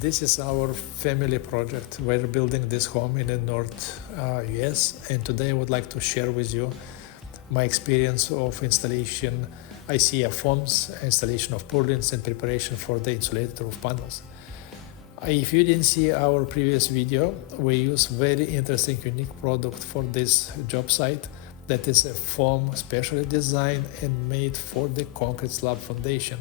This is our family project. We're building this home in the North US, and today I would like to share with you my experience of installation ICF foams, installation of purlins, and preparation for the insulated roof panels. If you didn't see our previous video, we use very interesting, unique product for this job site. That is a foam specially designed and made for the concrete slab foundation,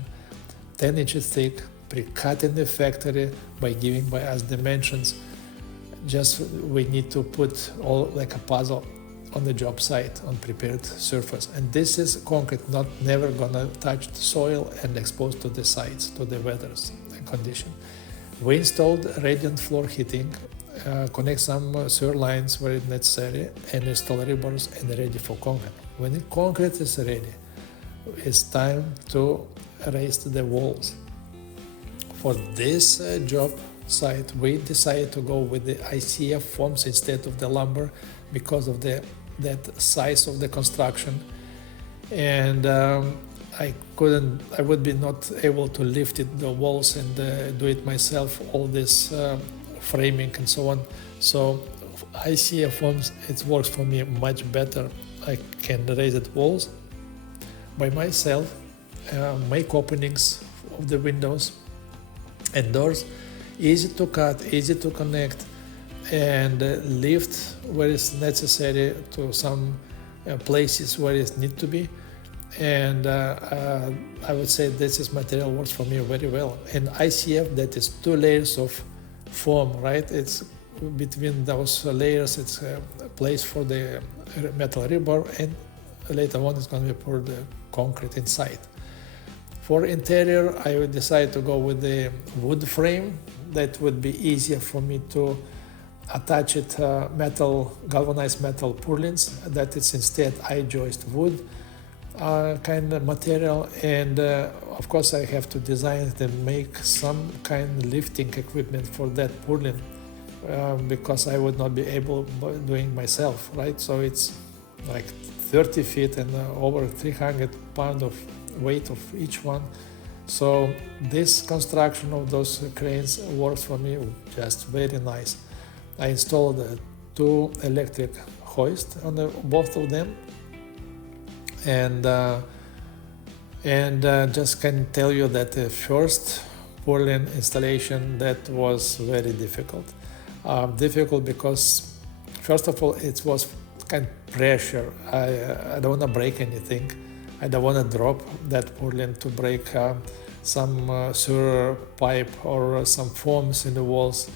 10 inches thick, pre-cut in the factory by giving by us dimensions. Just we need to put all like a puzzle on the job site on prepared surface, and this is concrete, not never gonna touch the soil and exposed to the sides, to the weathers and condition. We installed radiant floor heating, connect some sewer lines where it's necessary, and install rebars and ready for concrete. When the concrete is ready, it's time to raise the walls. For this job site, we decided to go with the ICF foams instead of the lumber because of that size of the construction, and I would be not able to lift the walls and do it myself, all this framing and so on. So ICF foams, it works for me much better. I can raise the walls by myself, make openings of the windows and doors, easy to cut, easy to connect, and lift where it's necessary to some places where it needs to be. And I would say this material works for me very well. And ICF, that is 2 layers of foam, right? It's between those layers, it's a place for the metal rebar, and later on it's going to be pour the concrete inside. For interior, I would decide to go with the wood frame. That would be easier for me to attach it galvanized metal purlins. That is instead I-joist wood kind of material, and of course I have to design it and make some kind of lifting equipment for that purlin because I would not be able doing myself, right? So it's like 30 feet and over 300 pounds of weight of each one. So this construction of those cranes works for me just very nice. I installed 2 electric hoists on both of them, and just can tell you that the first purlin installation, that was very difficult. Difficult because first of all it was kind of pressure. I don't want to break anything. I don't want to drop that purlin to break some sewer pipe or some foams in the walls.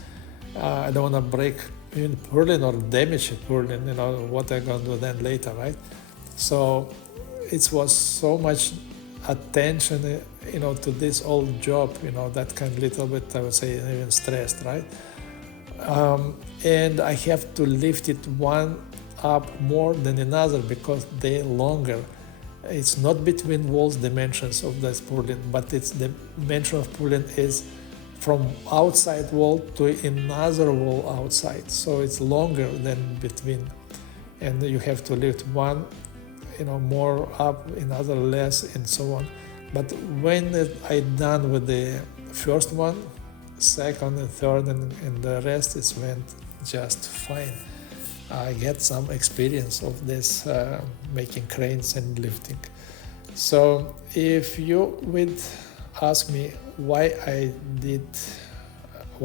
I don't want to break even purlin or damage purlin, what I'm going to do then later, right? So it was so much attention, to this old job, that kind of little bit, I would say, even stressed, right? And I have to lift it one up more than another because they're longer. It's not between walls dimensions of this purlin, but it's the dimension of purlin is from outside wall to another wall outside. So it's longer than between, and you have to lift one, more up, another less, and so on. But when I done with the first one, second and third, and the rest, it went just fine. I get some experience of this making cranes and lifting. So if you would ask me why I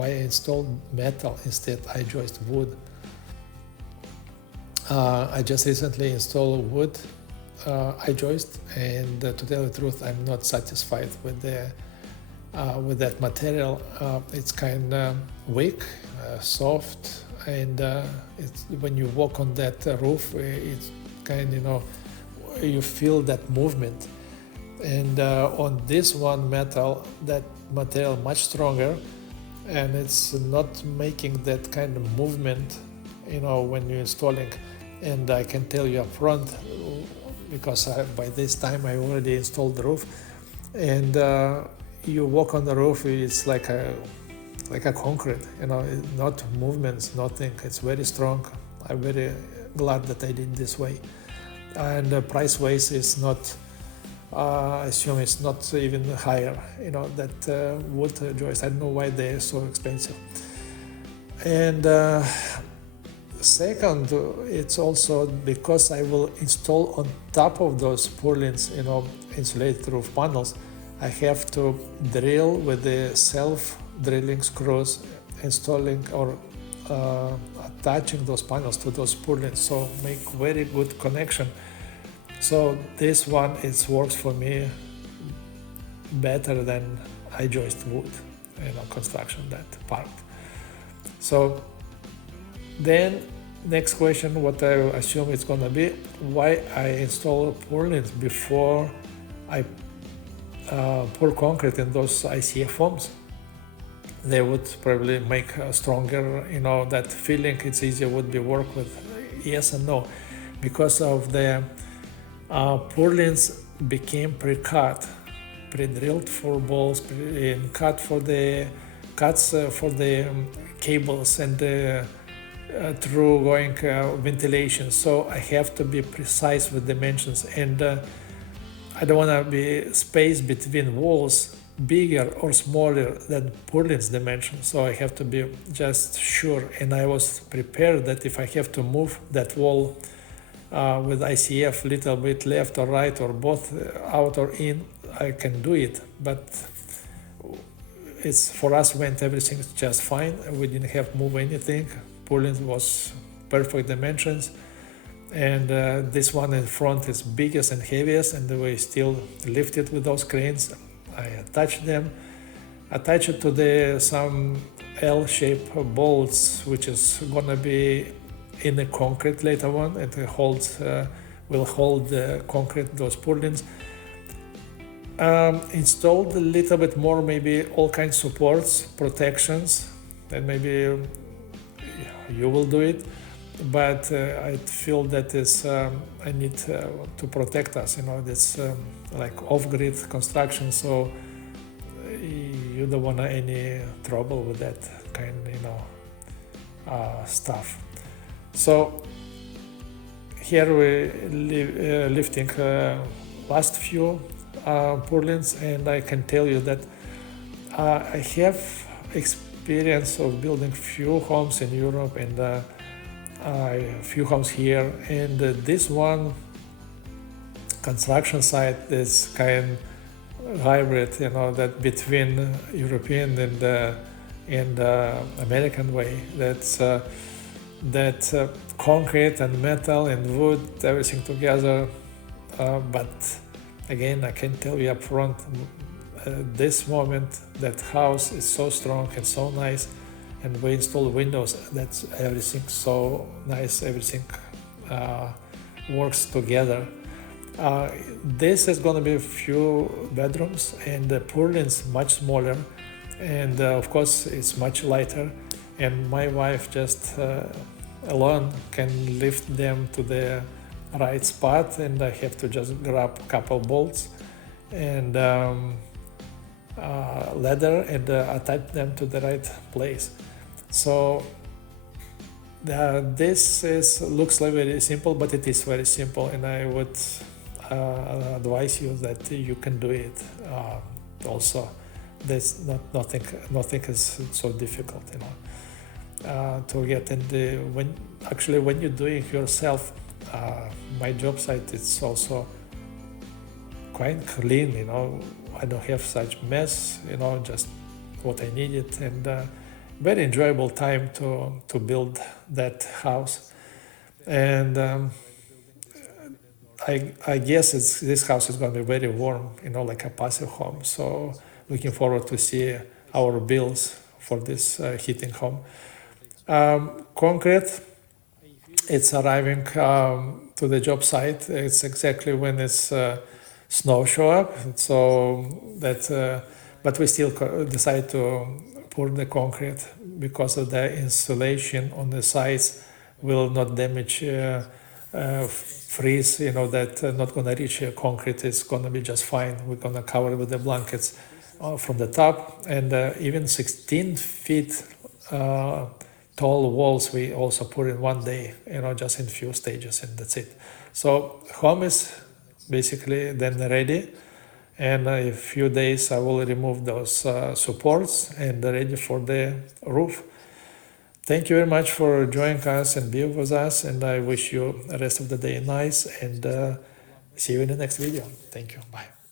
installed metal instead I joist wood, I just recently installed wood I joist, and to tell the truth, I'm not satisfied with that material. It's kind of weak, soft, and when you walk on that roof, it's kind of, you feel that movement. And on this one that material much stronger, and it's not making that kind of movement, when you're installing. And I can tell you up front, because by this time I already installed the roof, and you walk on the roof, it's like a concrete, not movements, nothing. It's very strong. I'm very glad that I did this way. And price-wise is not I assume it's not even higher, that wood joists. I don't know why they're so expensive. And second, it's also because I will install on top of those purlins, insulated roof panels, I have to drill with the self-drilling screws, installing or attaching those panels to those purlins, so make very good connection. So this one works for me better than I joist wood, construction, that part. So then next question, what I assume it's gonna be, why I install purlins before I pour concrete in those ICF foams. They would probably make stronger, that feeling. It's easier would be work with. Yes and no, because of the purlins became pre-cut, pre-drilled for balls, and cuts for the cables and through going ventilation. So I have to be precise with dimensions, and I don't want to be space between walls bigger or smaller than purlins dimension. So I have to be just sure, and I was prepared that if I have to move that wall with ICF a little bit left or right or both out or in, I can do it. But it's for us went everything just fine. We didn't have to move anything. Purlins was perfect dimensions. And this one in front is biggest and heaviest, and we still lift it with those cranes. I attach it to some L-shaped bolts, which is gonna be in the concrete later on. It will hold the concrete, those purlins. Installed a little bit more, maybe all kinds of supports, protections, and maybe you will do it. But I feel that I need to protect us. It's like off-grid construction, so you don't want any trouble with that kind, stuff. So here we lifting last few purlins, and I can tell you that I have experience of building few homes in Europe and a few homes here, and this one construction site is kind of hybrid, that between European and American way. That's that concrete and metal and wood, everything together. But again, I can tell you up front, this moment that house is so strong and so nice. And we install windows, that's everything so nice, everything works together. This is going to be a few bedrooms, and the purlins much smaller, and of course it's much lighter, and my wife just alone can lift them to the right spot, and I have to just grab a couple bolts and ladder and attach them to the right place. So this looks like very simple, but it is very simple, and I would advise you that you can do it. Also, there's nothing is so difficult, to get. And when you're doing it yourself, my job site is also quite clean. I don't have such mess. Just what I needed, and very enjoyable time to build that house. And I guess this house is going to be very warm, like a passive home. So looking forward to see our bills for this heating home. Concrete, it's arriving to the job site. It's exactly when it's snow show up. So that, but we still decide to pour the concrete because of the insulation on the sides will not damage freeze, that not going to reach concrete. It's going to be just fine. We're going to cover it with the blankets from the top, and even 16 feet tall walls we also put in one day, just in few stages, and that's it. So home is basically then ready. And in a few days I will remove those supports and ready for the roof. Thank you very much for joining us and being with us, and I wish you the rest of the day nice, and see you in the next video. Thank you. Bye.